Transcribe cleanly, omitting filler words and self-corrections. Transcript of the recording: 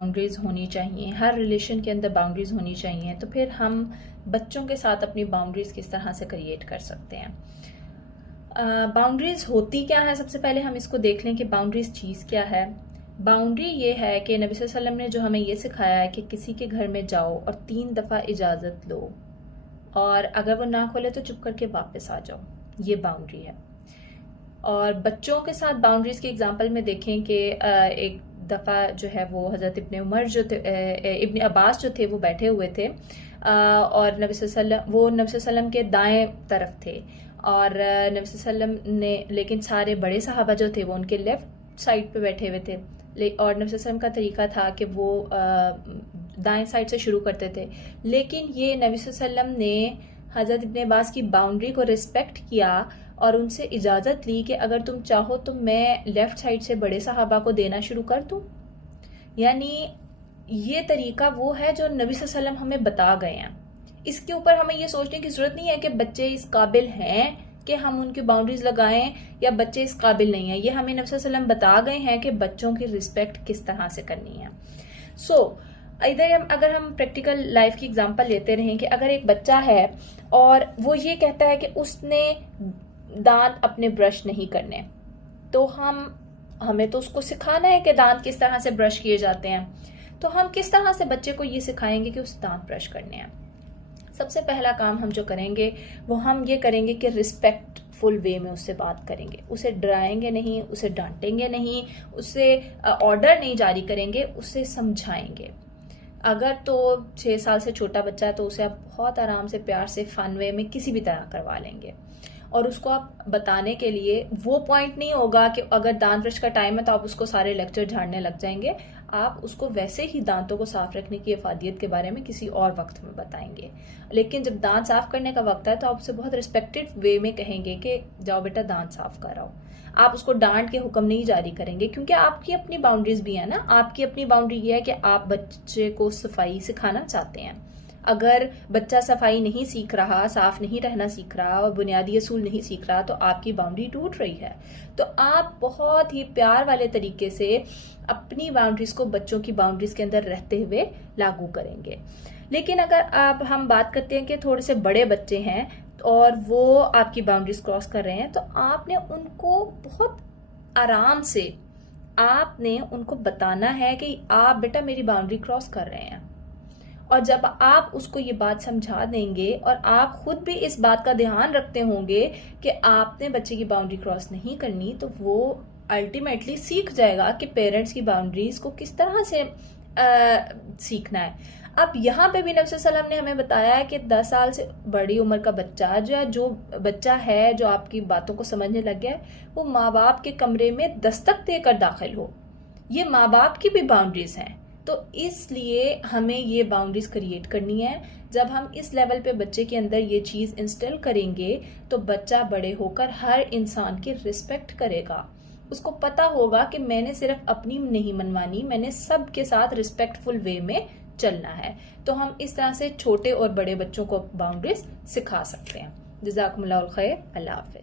Boundaries होनी चाहिए, हर relation के अंदर बाउंड्रीज होनी चाहिए, तो फिर हम बच्चों के साथ अपनी बाउंड्रीज किस तरह से क्रिएट कर सकते हैं। बाउंड्रीज होती क्या है, सबसे पहले हम इसको देख लें कि बाउंड्रीज चीज़ क्या है। बाउंड्री ये है कि नबी सल्लल्लाहु अलैहि वसल्लम ने जो हमें ये सिखाया है कि किसी के घर में जाओ और 3 दफ़ा इजाज़त लो, और अगर वो ना खोले तो चुप करके वापस आ जाओ, ये बाउंड्री है। और बच्चों के साथ बाउंड्रीज के एग्जांपल में देखें कि एक दफ़ा जो है वो हज़रत इब्ने उमर जो थे, इब्ने अब्बास जो थे, वो बैठे हुए थे और नबी सल्लल्लाहु अलैहि वसल्लम के दाएं तरफ थे, और नबी सल्लल्लाहु अलैहि वसल्लम ने, लेकिन सारे बड़े सहाबा जो थे वो उनके लेफ्ट साइड पे बैठे हुए थे, और नबी सल्लल्लाहु अलैहि वसल्लम का तरीका था कि वो दाएं साइड से शुरू करते थे। लेकिन ये नबी सल्लल्लाहु अलैहि वसल्लम ने हज़रत इब्ने अब्बास की बाउंड्री को रिस्पेक्ट किया और उनसे इजाज़त ली कि अगर तुम चाहो तो मैं लेफ़्ट साइड से बड़े सहाबा को देना शुरू कर दूँ। यानी ये तरीका वो है जो नबी सल्लल्लाहु अलैहि वसल्लम हमें बता गए हैं। इसके ऊपर हमें ये सोचने की ज़रूरत नहीं है कि बच्चे इस काबिल हैं कि हम उनकी बाउंड्रीज लगाएं या बच्चे इस काबिल नहीं है। ये हमें नबी सल्लल्लाहु अलैहि वसल्लम बता गए हैं कि बच्चों की रिस्पेक्ट किस तरह से करनी है। इधर अगर हम प्रैक्टिकल लाइफ की एग्जांपल लेते रहें कि अगर एक बच्चा है और वो ये कहता है कि उसने दांत अपने ब्रश नहीं करने, तो हमें तो उसको सिखाना है कि दांत किस तरह से ब्रश किए जाते हैं। तो हम किस तरह से बच्चे को ये सिखाएंगे कि उसे दांत ब्रश करने हैं। सबसे पहला काम हम जो करेंगे वो हम ये करेंगे कि रिस्पेक्टफुल वे में उससे बात करेंगे, उसे डराएंगे नहीं, उसे डांटेंगे नहीं, उससे ऑर्डर नहीं जारी करेंगे, उसे समझाएंगे। अगर तो 6 साल से छोटा बच्चा है तो उसे आप बहुत आराम से, प्यार से, फन वे में किसी भी तरह करवा लेंगे, और उसको आप बताने के लिए वो पॉइंट नहीं होगा कि अगर दांत ब्रश का टाइम है तो आप उसको सारे लेक्चर झाड़ने लग जाएंगे। आप उसको वैसे ही दांतों को साफ रखने की इफादियत के बारे में किसी और वक्त में बताएंगे। लेकिन जब दांत साफ करने का वक्त है तो आप उसे बहुत रिस्पेक्टेड वे में कहेंगे कि जाओ बेटा दांत साफ कराओ। आप उसको डांट के हुक्म नहीं जारी करेंगे, क्योंकि आपकी अपनी बाउंड्रीज भी है ना। आपकी अपनी बाउंड्री ये है कि आप बच्चे को सफाई सिखाना चाहते हैं। अगर बच्चा सफाई नहीं सीख रहा, साफ नहीं रहना सीख रहा और बुनियादी असूल नहीं सीख रहा, तो आपकी बाउंड्री टूट रही है। तो आप बहुत ही प्यार वाले तरीके से अपनी बाउंड्रीज को बच्चों की बाउंड्रीज के अंदर रहते हुए लागू करेंगे। लेकिन अगर हम बात करते हैं कि थोड़े से बड़े बच्चे हैं और वो आपकी बाउंड्रीज क्रॉस कर रहे हैं, तो आपने उनको बहुत आराम से आपने उनको बताना है कि आप बेटा मेरी बाउंड्री क्रॉस कर रहे हैं। और जब आप उसको ये बात समझा देंगे और आप खुद भी इस बात का ध्यान रखते होंगे कि आपने बच्चे की बाउंड्री क्रॉस नहीं करनी, तो वो अल्टीमेटली सीख जाएगा कि पेरेंट्स की बाउंड्रीज को किस तरह से सीखना है। अब यहाँ पे भी नबी सल्लल्लाहु अलैहि वसल्लम ने हमें बताया है कि 10 साल से बड़ी उम्र का बच्चा जो बच्चा है जो आपकी बातों को समझने लग गया है, वो माँ बाप के कमरे में दस्तक देकर दाखिल हो। ये माँ बाप की भी बाउंड्रीज हैं। तो इसलिए हमें ये बाउंड्रीज क्रिएट करनी है। जब हम इस लेवल पे बच्चे के अंदर ये चीज़ इंस्टॉल करेंगे तो बच्चा बड़े होकर हर इंसान की रिस्पेक्ट करेगा। उसको पता होगा कि मैंने सिर्फ अपनी नहीं मनवानी, मैंने सबके साथ रिस्पेक्टफुल वे में चलना है। तो हम इस तरह से छोटे और बड़े बच्चों को बाउंड्रीज सिखा सकते हैं। जज़ाकुमुल्लाह खैर। अल्लाह हाफ़िज़।